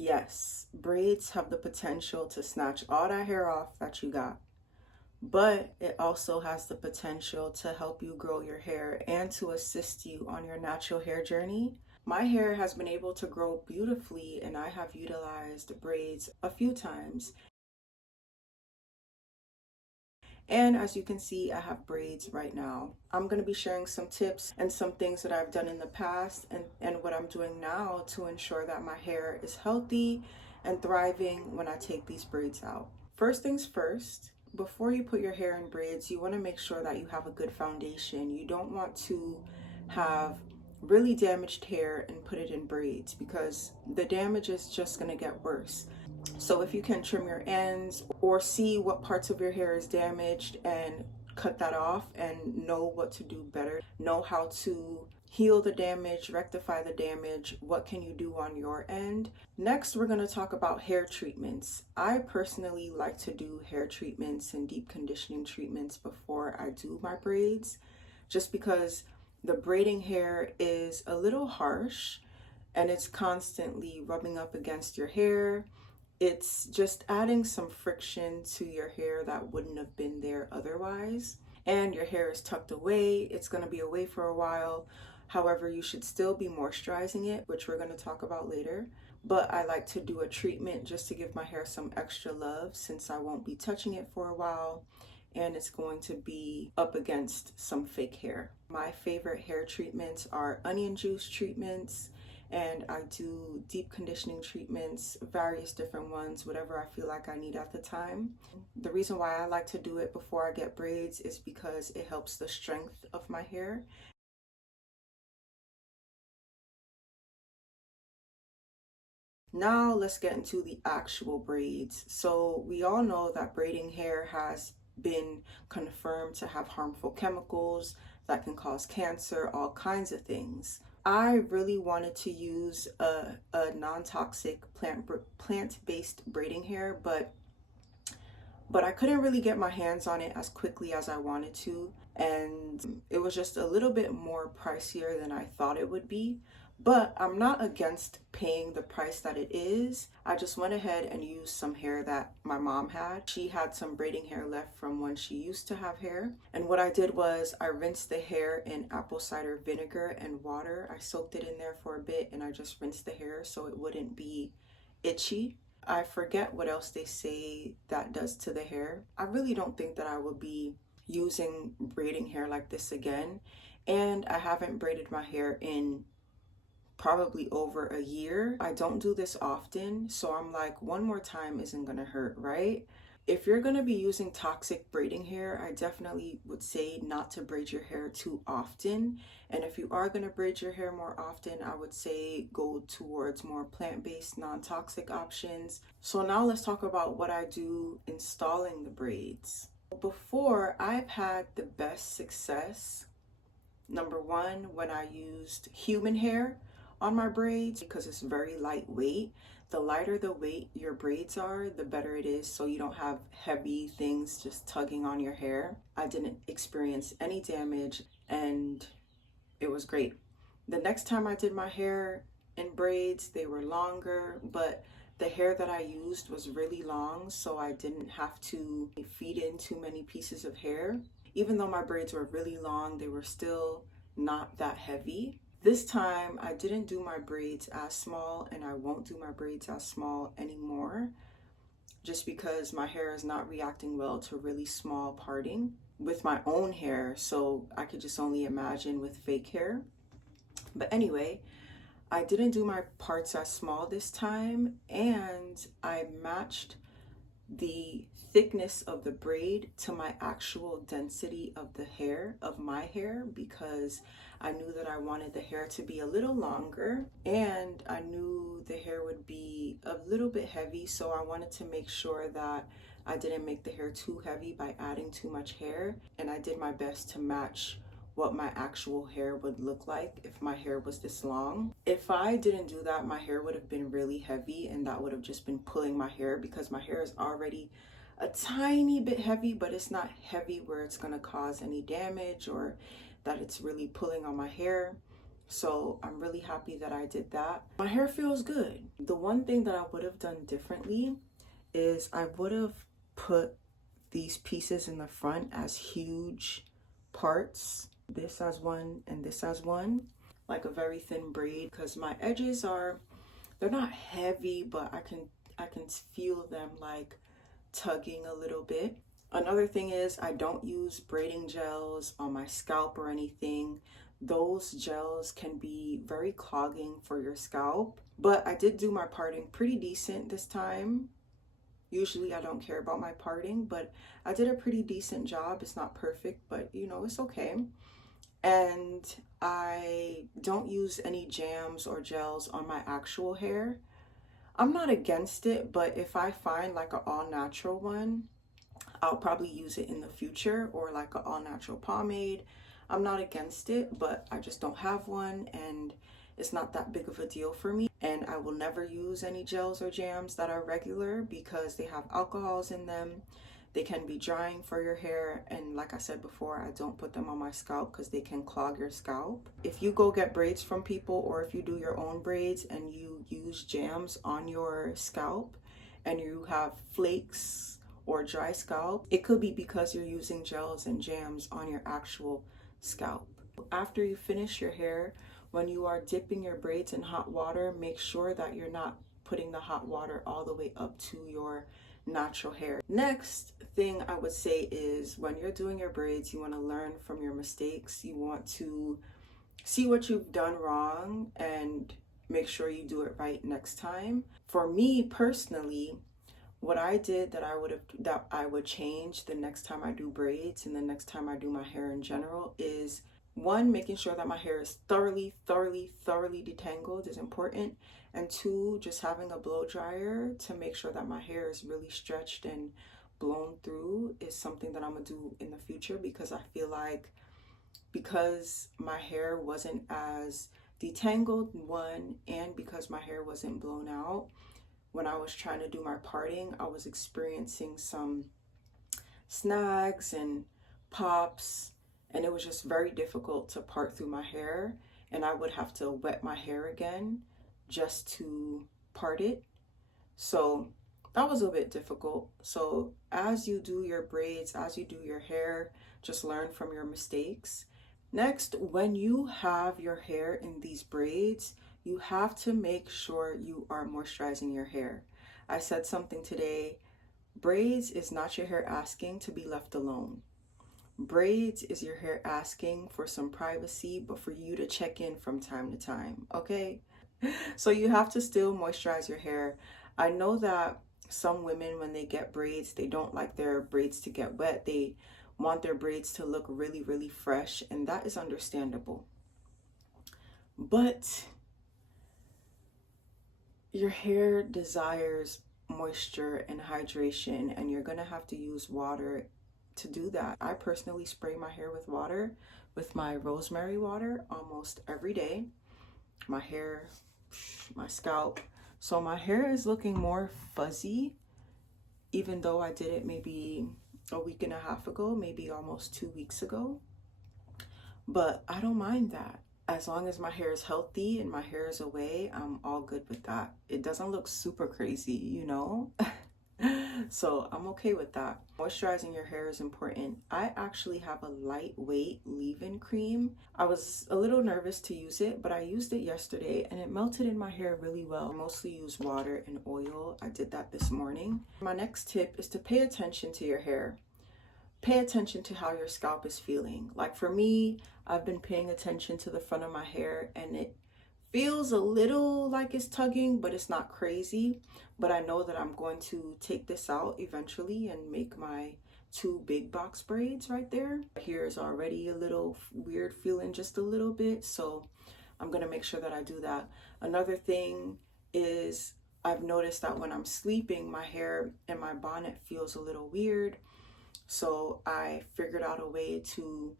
Yes, braids have the potential to snatch all that hair off that you got, but it also has the potential to help you grow your hair and to assist you on your natural hair journey. My hair has been able to grow beautifully, and I have utilized braids a few times. And as you can see, I have braids right now. I'm going to be sharing some tips and some things that I've done in the past and what I'm doing now to ensure that my hair is healthy and thriving when I take these braids out. First things first, before you put your hair in braids, you want to make sure that you have a good foundation. You don't want to have really damaged hair and put it in braids because the damage is just going to get worse. So if you can trim your ends or see what parts of your hair is damaged and cut that off and know what to do better, know how to heal the damage, rectify the damage, what can you do on your end. Next, we're going to talk about hair treatments. I personally like to do hair treatments and deep conditioning treatments before I do my braids, just because the braiding hair is a little harsh and it's constantly rubbing up against your hair. It's just adding some friction to your hair that wouldn't have been there otherwise. And your hair is tucked away. It's going to be away for a while. However, you should still be moisturizing it, which we're going to talk about later. But I like to do a treatment just to give my hair some extra love since I won't be touching it for a while and it's going to be up against some fake hair. My favorite hair treatments are onion juice treatments, and I do deep conditioning treatments, various different ones, whatever I feel like I need at the time. The reason why I like to do it before I get braids is because it helps the strength of my hair. Now let's get into the actual braids. So we all know that braiding hair has been confirmed to have harmful chemicals that can cause cancer, all kinds of things. I really wanted to use a non-toxic plant-based braiding hair, but I couldn't really get my hands on it as quickly as I wanted to, and it was just a little bit more pricier than I thought it would be. But I'm not against paying the price that it is. I just went ahead and used some hair that my mom had. She had some braiding hair left from when she used to have hair. And what I did was I rinsed the hair in apple cider vinegar and water. I soaked it in there for a bit and I just rinsed the hair so it wouldn't be itchy. I forget what else they say that does to the hair. I really don't think that I will be using braiding hair like this again. And I haven't braided my hair in probably over a year. I don't do this often, so I'm like, one more time isn't gonna hurt, right? If you're gonna be using toxic braiding hair, I definitely would say not to braid your hair too often. And if you are gonna braid your hair more often, I would say go towards more plant-based, non-toxic options. So now let's talk about what I do installing the braids. Before, I've had the best success, number one, when I used human hair on my braids because it's very lightweight. The lighter the weight your braids are, the better it is, so you don't have heavy things just tugging on your hair. I didn't experience any damage and it was great. The next time I did my hair in braids, they were longer, but the hair that I used was really long, so I didn't have to feed in too many pieces of hair. Even though my braids were really long, they were still not that heavy. This time I didn't do my braids as small, and I won't do my braids as small anymore just because my hair is not reacting well to really small parting with my own hair, so I could just only imagine with fake hair. But anyway, I didn't do my parts as small this time, and I matched the thickness of the braid to my actual density of the hair, of my hair, because I knew that I wanted the hair to be a little longer and I knew the hair would be a little bit heavy, so I wanted to make sure that I didn't make the hair too heavy by adding too much hair, and I did my best to match what my actual hair would look like if my hair was this long. If I didn't do that, my hair would have been really heavy and that would have just been pulling my hair because my hair is already a tiny bit heavy, but it's not heavy where it's gonna cause any damage or that it's really pulling on my hair. So I'm really happy that I did that. My hair feels good. The one thing that I would have done differently is I would have put these pieces in the front as huge parts. This as one and this as one, like a very thin braid, because my edges are, they're not heavy, but I can feel them like tugging a little bit. Another thing is I don't use braiding gels on my scalp or anything. Those gels can be very clogging for your scalp, but I did do my parting pretty decent this time. Usually I don't care about my parting, but I did a pretty decent job. It's not perfect, but you know, it's okay. And I don't use any jams or gels on my actual hair. I'm not against it, but if I find like an all natural one, I'll probably use it in the future, or like an all natural pomade. I'm not against it, but I just don't have one, and it's not that big of a deal for me. And I will never use any gels or jams that are regular because they have alcohols in them. They can be drying for your hair, and like I said before, I don't put them on my scalp because they can clog your scalp. If you go get braids from people, or if you do your own braids and you use jams on your scalp and you have flakes or dry scalp, it could be because you're using gels and jams on your actual scalp. After you finish your hair, when you are dipping your braids in hot water, make sure that you're not putting the hot water all the way up to your natural hair. Next thing I would say is when you're doing your braids, you want to learn from your mistakes. You want to see what you've done wrong and make sure you do it right next time. For me personally, what I did that I would change the next time I do braids and the next time I do my hair in general is, one, making sure that my hair is thoroughly detangled is important. And two, just having a blow dryer to make sure that my hair is really stretched and blown through is something that I'm gonna do in the future, because I feel like because my hair wasn't as detangled, one, and because my hair wasn't blown out, when I was trying to do my parting, I was experiencing some snags and pops, and it was just very difficult to part through my hair, and I would have to wet my hair again just to part it. So that was a bit difficult. So as you do your braids, as you do your hair, just learn from your mistakes. Next, when you have your hair in these braids, you have to make sure you are moisturizing your hair. I said something today, braids is not your hair asking to be left alone. Braids is your hair asking for some privacy, but for you to check in from time to time, okay? So you have to still moisturize your hair. I know that some women, when they get braids, they don't like their braids to get wet. They want their braids to look really fresh, and that is understandable. But your hair desires moisture and hydration, and you're gonna have to use water to do that. I personally spray my hair with water, with my rosemary water, almost every day. My hair, my scalp. So my hair is looking more fuzzy, even though I did it maybe a week and a half ago, maybe almost 2 weeks ago. But I don't mind that. As long as my hair is healthy and my hair is away, I'm all good with that. It doesn't look super crazy, you know? So I'm okay with that. Moisturizing your hair is important. I actually have a lightweight leave-in cream. I was a little nervous to use it, but I used it yesterday and it melted in my hair really well. I mostly use water and oil. I did that this morning. My next tip is to pay attention to your hair. Pay attention to how your scalp is feeling. Like for me, I've been paying attention to the front of my hair, and it feels a little like it's tugging, but it's not crazy. But I know that I'm going to take this out eventually and make my 2 big box braids right there. Here is already a little weird feeling, just a little bit, so I'm gonna make sure that I do that. Another thing is I've noticed that when I'm sleeping, my hair and my bonnet feels a little weird. So I figured out a way to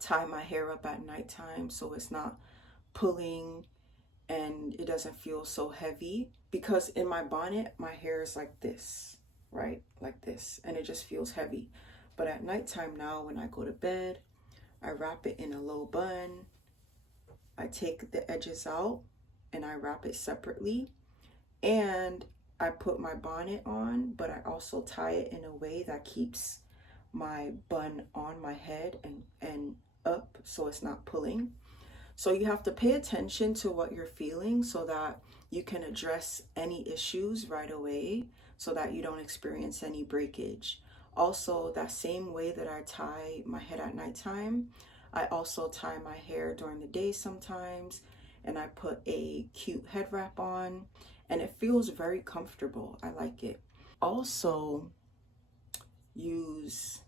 tie my hair up at nighttime so it's not pulling and it doesn't feel so heavy, because in my bonnet my hair is like this, right, like this, and it just feels heavy. But at nighttime now, when I go to bed, I wrap it in a low bun I take the edges out and I wrap it separately, and I put my bonnet on, but I also tie it in a way that keeps my bun on my head and up so it's not pulling. So you have to pay attention to what you're feeling so that you can address any issues right away so that you don't experience any breakage. Also, that same way that I tie my head at nighttime, I also tie my hair during the day sometimes, and I put a cute head wrap on, and it feels very comfortable. I like it. Also, use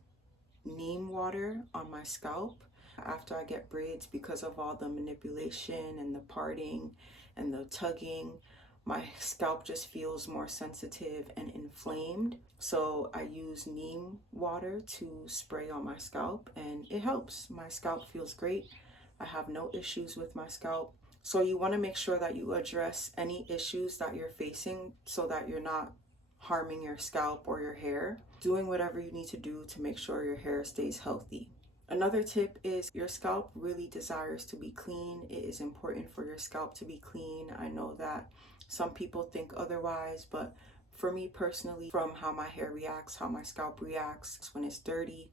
neem water on my scalp after I get braids because of all the manipulation and the parting and the tugging. My scalp just feels more sensitive and inflamed. So I use neem water to spray on my scalp and it helps. My scalp feels great. I have no issues with my scalp. So you want to make sure that you address any issues that you're facing so that you're not harming your scalp or your hair, doing whatever you need to do to make sure your hair stays healthy. Another tip is your scalp really desires to be clean. It is important for your scalp to be clean. I know that some people think otherwise, but for me personally, from how my hair reacts, how my scalp reacts when it's dirty,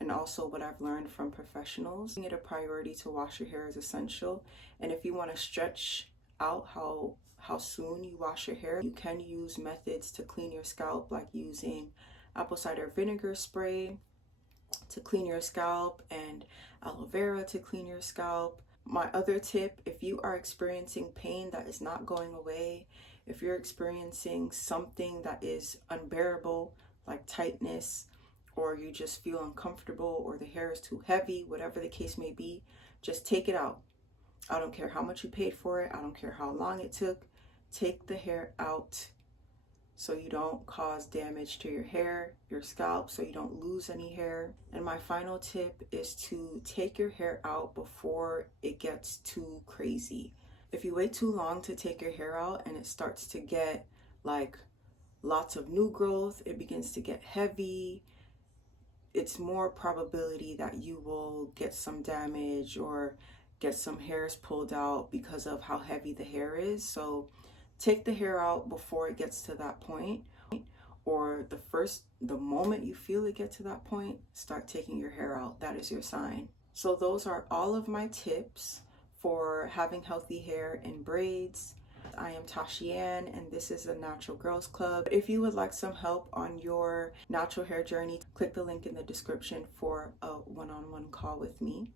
and also what I've learned from professionals, making it a priority to wash your hair is essential. And if you want to stretch out how soon you wash your hair, you can use methods to clean your scalp, like using apple cider vinegar spray to clean your scalp and aloe vera to clean your scalp. My other tip, if you are experiencing pain that is not going away, if you're experiencing something that is unbearable, like tightness, or you just feel uncomfortable, or the hair is too heavy, whatever the case may be, just take it out. I don't care how much you paid for it. I don't care how long it took. Take the hair out so you don't cause damage to your hair, your scalp, so you don't lose any hair. And my final tip is to take your hair out before it gets too crazy. If you wait too long to take your hair out and it starts to get like lots of new growth, it begins to get heavy, it's more probability that you will get some damage or get some hairs pulled out because of how heavy the hair is. So take the hair out before it gets to that point, or the moment you feel it get to that point, start taking your hair out. That is your sign. So those are all of my tips for having healthy hair in braids. I am Tashiann, and this is the Natural Girls Club. If you would like some help on your natural hair journey, click the link in the description for a one-on-one call with me.